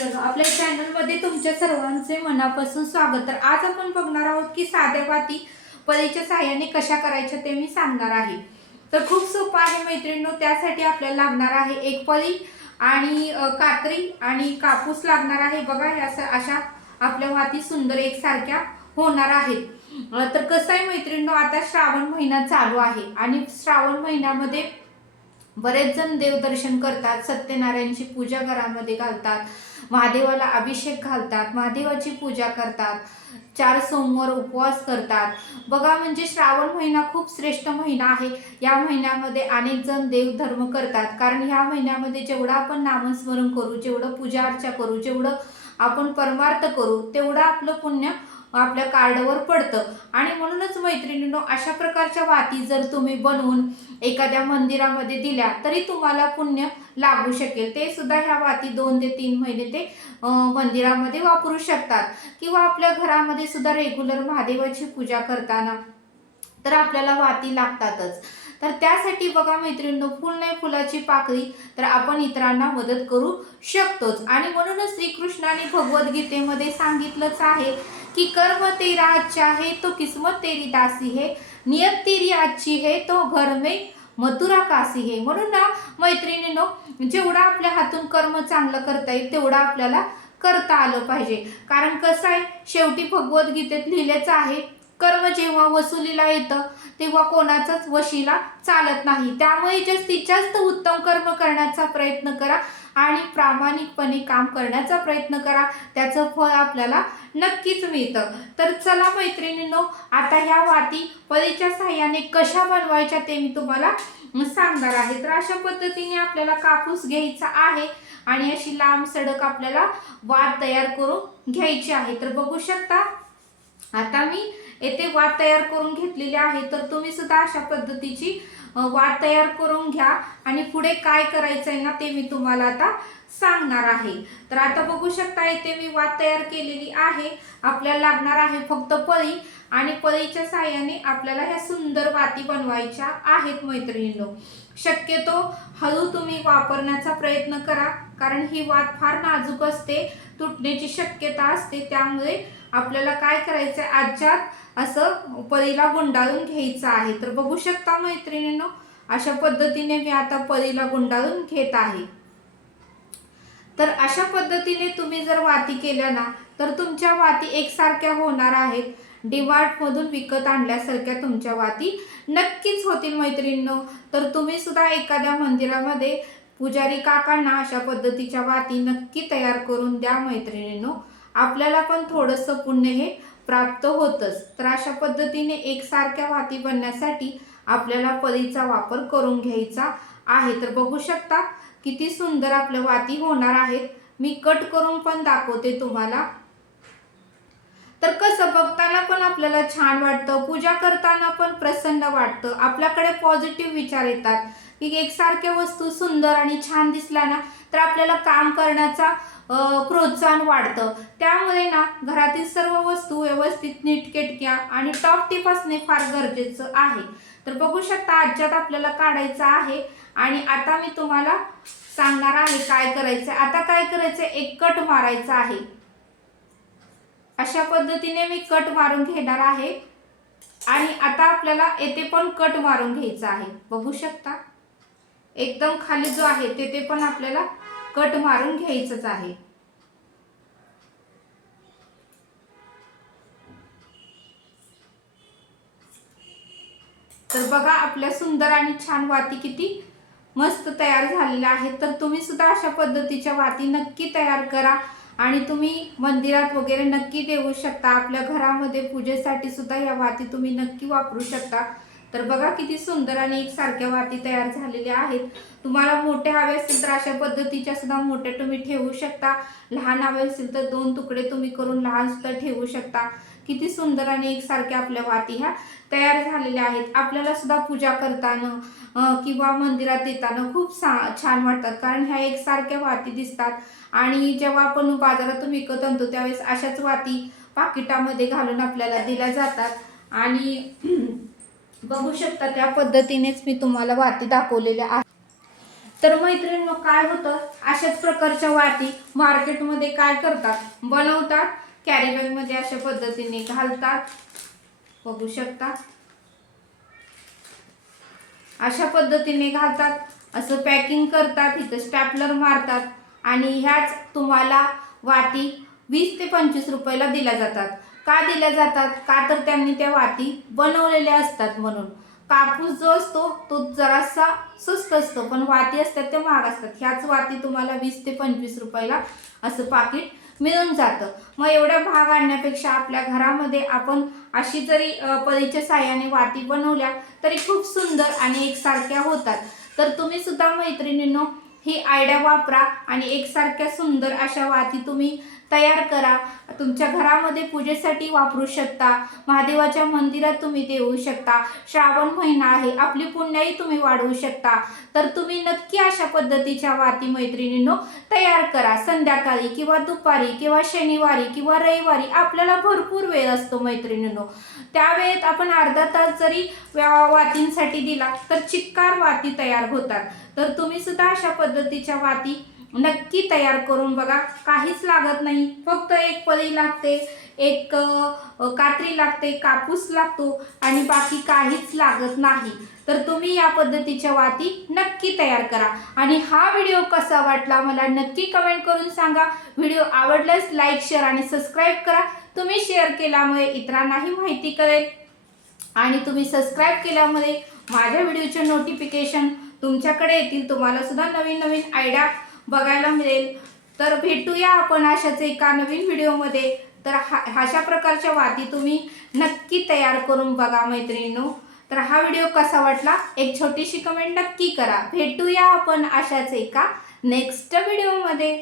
मित्रांनो, आपल्या चॅनलमध्ये तुमच्या सर्वांचे मनापासून स्वागत। तर आज आपण बघणार आहोत की साध्या वाती पळीच्या सहाय्याने कशा करायच्या ते मी सांगणार आहे। तर खूप सोपं आहे मैत्रिणींनो। त्यासाठी आपल्याला लागणार आहे एक पळी आणि कात्री आणि कापूस लागणार आहे। बघा हे अशा आपल्या वाती सुंदर एकसारख्या होणार आहेत। तर कसं आहे मैत्रिणींनो, आता श्रावण महिना चालू आहे आणि श्रावण महिन्यामध्ये बरेच जण देवदर्शन करतात, सत्यनारायणची पूजा घरामध्ये घालतात, महादेवाला अभिषेक घालतात, महादेवाची पूजा करतात, 4 सोमवार उपवास करतात। बघा म्हणजे श्रावण महिना खूप श्रेष्ठ महिना आहे। या महिन्यामध्ये अनेक जण देवधर्म करतात, कारण ह्या महिन्यामध्ये जेवढं आपण नामस्मरण करू, जेवढं पूजा अर्चा करू, जेवढं आपण परमार्थ करू, तेवढं आपलं पुण्य आपल्या कार्डवर पडतं। आणि म्हणूनच मैत्रिणींनो, अशा प्रकारच्या वाती जर तुम्ही बनवून एखाद्या मंदिरामध्ये दिल्या तरी तुम्हाला पुण्य लागू शकेल। ते सुद्धा ह्या वाती 2 ते 3 महिने ते मंदिरामध्ये वापरू शकतात, किंवा आपल्या घरामध्ये सुद्धा रेग्युलर महादेवाची पूजा करताना तर आपल्याला वाती लागतातच। तर त्यासाठी बघा मैत्रिणींनो, फुल नाही फुलाची पाकळी तर आपण इतरांना मदत करू शकतोच। आणि म्हणूनच श्रीकृष्णाने भगवद्गीतेमध्ये सांगितलंच आहे की कर्म तेरा अच्छा है तो किस्मत तेरी दासी है, नियत तेरी अच्छी है तो घर में मथुरा काशी है। म्हणून ना मैत्रिणींनो, जेवढा आपल्या हातून कर्म चांगलं करता येईल तेवढा आपल्याला करता आलं पाहिजे। कारण कसं आहे, शेवटी भगवद्गीतेत लिहिलेच आहे, कर्म जेव्हा वसुलीला येतं तेव्हा कोणाचाच वशीला चालत नाही। त्यामुळे जास्तीत जास्त उत्तम कर्म करण्याचा प्रयत्न करा आणि प्रामाणिकपणे काम करण्याचा प्रयत्न करा, त्याचं फळ आपल्याला नक्कीच मिळतं। तर चला मैत्रिणींनो, आता ह्या वाती पळीच्या सहाय्याने कशा बनवायच्या ते मी तुम्हाला सांगणार आहे। तर अशा पद्धतीने आपल्याला कापूस घ्यायचा आहे आणि अशी लांब सडक आपल्याला वात तयार करून घ्यायची आहे। तर बघू शकता आता मी येथे वात तयार करून घेतलेली आहे। तर तुम्ही सुद्धा अशा पद्धतीची वात तयार करून घ्या आणि पुढे काय करायचं आहे ना ते मी तुम्हाला आता सांगणार आहे। तर आता बघू शकता येथे मी वात तयार केलेली आहे। आपल्याला लागणार आहे फक्त पळी आणि पळीच्या सहाय्याने आपल्याला ह्या सुंदर वाती बनवायच्या आहेत मैत्रिणींनो। शक्यतो हळू तुम्ही वापरण्याचा प्रयत्न करा, कारण ही वात फार नाजूक असते, तुटण्याची शक्यता असते। त्यामुळे आपल्याला काय करायचं आहे, आजच्यात असं पळीला गुंडाळून घ्यायचं आहे। तर बघू शकता मैत्रिणींनो, अशा पद्धतीने मी आता पळीला गुंडाळून घेत आहे। तर अशा पद्धतीने तुम्ही जर वाती केल्या ना तर तुमच्या वाती एकसारख्या होणार आहेत। डीमार्ट मधून विकत आणल्यासारख्या तुमच्या वाती नक्कीच होतील मैत्रिणींनो। तर तुम्ही सुद्धा एखाद्या मंदिरामध्ये पुजारी काकांना अशा पद्धतीच्या वाती नक्की तयार करून द्या मैत्रिणींनो, आपल्याला पण थोडंसं पुण्य हे प्राप्त होतंच। तर अशा पद्धतीने एकसारख्या वाती बनण्यासाठी आपल्याला पळीचा वापर करून घ्यायचा आहे। तर बघू शकता किती सुंदर आपल्या वाती होणार आहेत। मी कट करून पण दाखवते तुम्हाला। तर कसं बघताना पण आपल्याला छान वाटतं, पूजा करताना पण प्रसन्न वाटतं, आपल्याकडे पॉझिटिव्ह विचार येतात की एकसारख्या वस्तू सुंदर आणि छान दिसल्या ना तर आपल्याला काम करण्याचा प्रोत्साहन वाढतं। त्यामुळे ना घरातील सर्व वस्तू व्यवस्थित नीटकेटक्या आणि टॉप टिप असणे फार गरजेचं आहे। तर बघू शकता आजच्यात आपल्याला काढायचं आहे आणि आता मी तुम्हाला सांगणार आहे काय करायचं। आता काय करायचं, एक कट मारायचा आहे। अशा पद्धतीने मी कट मारून घेणार आहे आणि आता आपल्याला येथे पण कट मारून घ्यायचा आहे। बघू शकता एकदम खाली जो आहे तेथे पण आपल्याला कट मारून घ्यायचंच आहे। तर बघा आपल्या सुंदर आणि छान वाती किती मस्त तयार झालेल्या आहेत। तर तुम्ही सुद्धा अशा पद्धतीच्या वाती नक्की तयार करा आणि तुम्ही मंदिरात वगैरे नक्की देऊ शकता। आपल्या घरामध्ये पूजेसाठी सुद्धा या वाती तुम्ही नक्की वापरू शकता। तर बघा किती सुंदर आणि एकसारख्या वाती तयार झालेल्या आहेत। तुम्हाला मोठे हवे असतील तर अशा पद्धतीच्या सुद्धा मोठे तुम्ही ठेवू शकता, लहान हवे असतील तर 2 तुकडे तुम्ही करून लहान सुद्धा ठेवू शकता। किती सुंदर आणि एकसारख्या आपल्या वाती ह्या तयार झालेल्या आहेत। आपल्याला सुद्धा पूजा करताना किंवा मंदिरात येताना खूप छान वाटतात, कारण ह्या एकसारख्या वाती दिसतात। आणि जेव्हा आपण बाजारातून विकत आणतो त्यावेळेस अशाच वाती पाकिटामध्ये घालून आपल्याला दिल्या जातात। आणि बघू शकता त्या पद्धतीनेच मी तुम्हाला वाती दाखवलेल्या आहेत। तर मैत्रिणींनो काय होतं, अशाच प्रकारच्या वाती मार्केटमध्ये काय करतात, बनवतात, कॅरी बॅग मध्ये अशा पद्धतीने घालतात, बघू शकता अशा पद्धतीने घालतात, असं पॅकिंग करतात, इथं स्टॅपलर मारतात आणि ह्याच तुम्हाला वाती 20 ते 25 रुपयाला दिल्या जातात. का दिल्या जातात? का तर त्यांनी त्या वाती बनवलेल्या असतात म्हणून. कापूस जो असतो तो जरासा स्वस्त असतो, पण वाती असतात त्या महाग असतात. ह्याच वाती तुम्हाला 20 ते 25 रुपयाला असं पाकिट मिळून जातं. मग एवढ्या भाग आणण्यापेक्षा आपल्या घरामध्ये आपण अशी जरी पळीच्या साह्याने वाती बनवल्या तरी खूप सुंदर आणि एकसारख्या होतात. तर तुम्ही सुद्धा मैत्रिणींनो ही आयडिया वापरा आणि एकसारख्या सुंदर अशा वाती तुम्ही तयार करा. तुमच्या घरामध्ये पूजेसाठी वापरू शकता, महादेवाच्या मंदिरात तुम्ही देऊ शकता. श्रावण महिना आहे, आपली पुण्याई तुम्ही वाढवू शकता. तर तुम्ही नक्की अशा पद्धतीच्या वाती मैत्रिणींनो तयार करा. संध्याकाळी किंवा दुपारी किंवा शनिवारी किंवा रविवारी आपल्याला भरपूर वेळ असतो मैत्रिणींनो, त्यावेळेत आपण अर्धा तास जरी वातींसाठी दिला तर चिक्कार वाती तयार होतात. तर तुम्ही सुद्धा अशा पद्धतीच्या वाती नक्की तयार करून बघा. काहीच लागत नाही, फक्त एक पळी लागते, एक कात्री लागते, कापूस लागतो आणि बाकी काहीच लागत नाही. तर तुम्ही या पद्धतीच्या वाती नक्की तयार करा. आणि हा व्हिडिओ कसा वाटला मला नक्की कमेंट करून सांगा. व्हिडिओ आवडल्यास लाईक, शेअर आणि सबस्क्राईब करा. तुम्ही शेअर केल्यामुळे इतरांनाही माहिती कळेल आणि तुम्ही सबस्क्राईब केल्यामुळे माझ्या व्हिडिओचे नोटिफिकेशन तुमच्याकडे येतील. तुम्हाला सुद्धा नवीन नवीन आयडिया बघायला मिळेल. तर भेटूया आपण अशाच एका नवीन व्हिडिओमध्ये. तर अशा प्रकारच्या वाती तुम्ही नक्की तयार करून बघा मैत्रिणींनो. तर हा व्हिडिओ कसा वाटला एक छोटीशी कमेंट नक्की करा. भेटूया आपण अशाच एका नेक्स्ट व्हिडिओमध्ये.